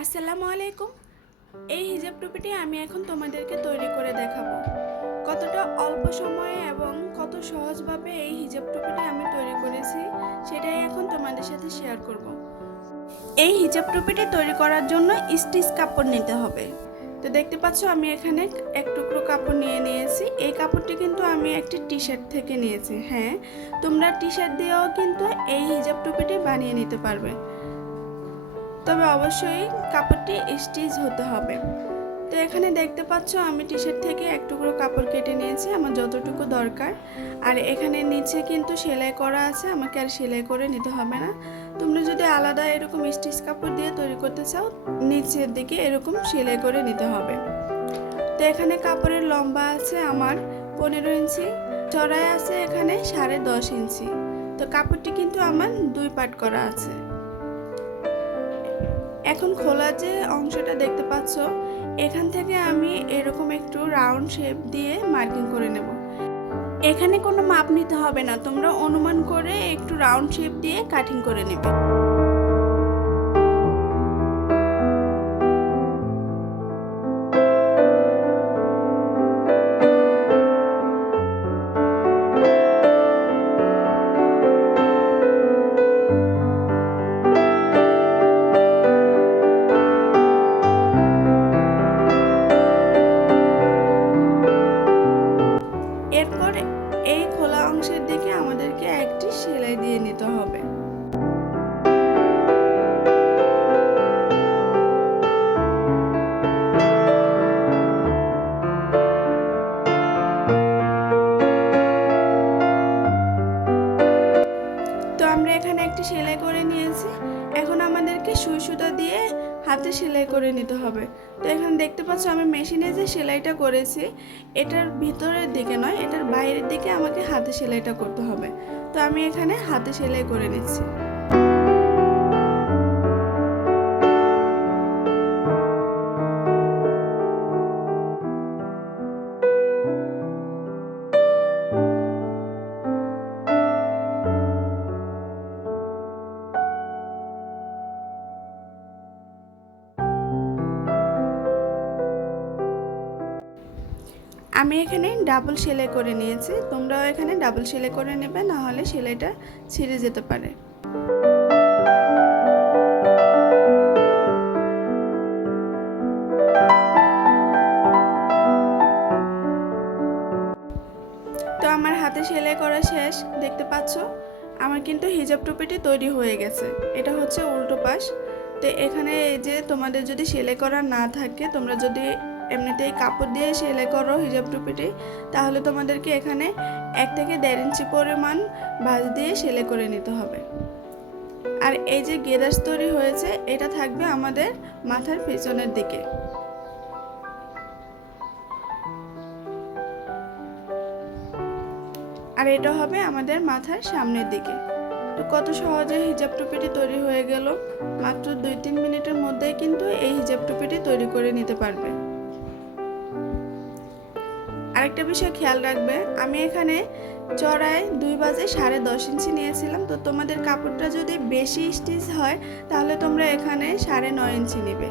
আসসালামু আলাইকুম। এই হিজাব টুপিটি আমি এখন তোমাদেরকে তৈরি করে দেখাবো। কতটা অল্প সময়ে এবং কত সহজভাবে এই হিজাব টুপিটি আমি তৈরি করেছি সেটাই এখন তোমাদের সাথে শেয়ার করব। এই হিজাব টুপিটি তৈরি করার জন্য স্টিচ কাপড় নিতে হবে। তো দেখতে পাচ্ছ আমি এখানে এক টুকরো কাপড় নিয়েছি। এই কাপড়টি কিন্তু আমি একটি টি শার্ট থেকে নিয়েছি। হ্যাঁ, তোমরা টি শার্ট দিয়েও কিন্তু এই হিজাব টুপিটি বানিয়ে নিতে পারবে, তবে অবশ্যই কাপড়টি স্টিচ হতে হবে। তো এখানে দেখতে পাচ্ছ আমি টি শার্ট থেকে এক টুকরো কাপড় কেটে নিয়েছি আমার যতটুকু দরকার। আর এখানে নিচে কিন্তু সেলাই করা আছে, আমাকে আর সেলাই করে নিতে হবে না। তোমরা যদি আলাদা এরকম স্টিচ কাপড় দিয়ে তৈরি করতে চাও নিচের দিকে এরকম সেলাই করে নিতে হবে। তো এখানে কাপড়ের লম্বা আছে আমার 15 ইঞ্চি, চড়াই আছে এখানে 10.5 ইঞ্চি। তো কাপড়টি কিন্তু আমার 2 পার্ট করা আছে। এখন খোলা যে অংশটা দেখতে পাচ্ছ এখান থেকে আমি এরকম একটু রাউন্ড শেপ দিয়ে মার্কিং করে নেব। এখানে কোনো মাপ নিতে হবে না, তোমরা অনুমান করে একটু রাউন্ড শেপ দিয়ে কাটিং করে নেবে। এরপর এই খোলা অংশের দিকে আমাদেরকে একটি সেলাই দিয়ে নিতে হবে। তো আমরা এখানে একটি সেলাই করে নিয়েছি, এখন আমাদেরকে সুই সুতা দিয়ে হাতে সেলাই করে নিতে হবে। তো এখানে দেখতে পাচ্ছ আমি মেশিনে যে সেলাইটা করেছি এটার ভিতরের দিকে নয়, এটার বাইরের দিকে আমাকে হাতে সেলাইটা করতে হবে। তো আমি এখানে হাতে সেলাই করে নিচ্ছি। আমি এখানে ডাবল সেলাই করে নিয়েছি, তোমরাও এখানে ডাবল সেলাই করে নেবে, না হলে সেলাইটা ছিঁড়ে যেতে পারে। তো আমার হাতে সেলাই করা শেষ, দেখতে পাচ্ছ আমার কিন্তু হিজাব টুপিটি তৈরি হয়ে গেছে। এটা হচ্ছে উল্টো পাশ। তো এখানে এই যে তোমাদের যদি সেলাই করা না থাকে, তোমরা যদি এমনিতেই কাপড় দিয়ে সেলাই করো হিজাব টুপিটি, তাহলে তোমাদেরকে এখানে 1 থেকে 1.5 ইঞ্চি পরিমাণ ভাঁজ দিয়ে সেলাই করে নিতে হবে। আর এই যে গেদাস তৈরি হয়েছে এটা থাকবে আমাদের মাথার পেছনের দিকে। আর এটা হবে আমাদের মাথার সামনের দিকে। তো কত সহজে হিজাব টুপিটি তৈরি হয়ে গেল, মাত্র 2-3 মিনিটের মধ্যেই কিন্তু এই হিজাব টুপিটি তৈরি করে নিতে পারবে। আরেকটা বিষয় খেয়াল রাখবে, আমি এখানে চড়াই 2 বাজে 10.5 ইঞ্চি নিয়েছিলাম। তো তোমাদের কাপড়টা যদি বেশি স্টিচ হয় তাহলে তোমরা এখানে 9.5 ইঞ্চি নেবে।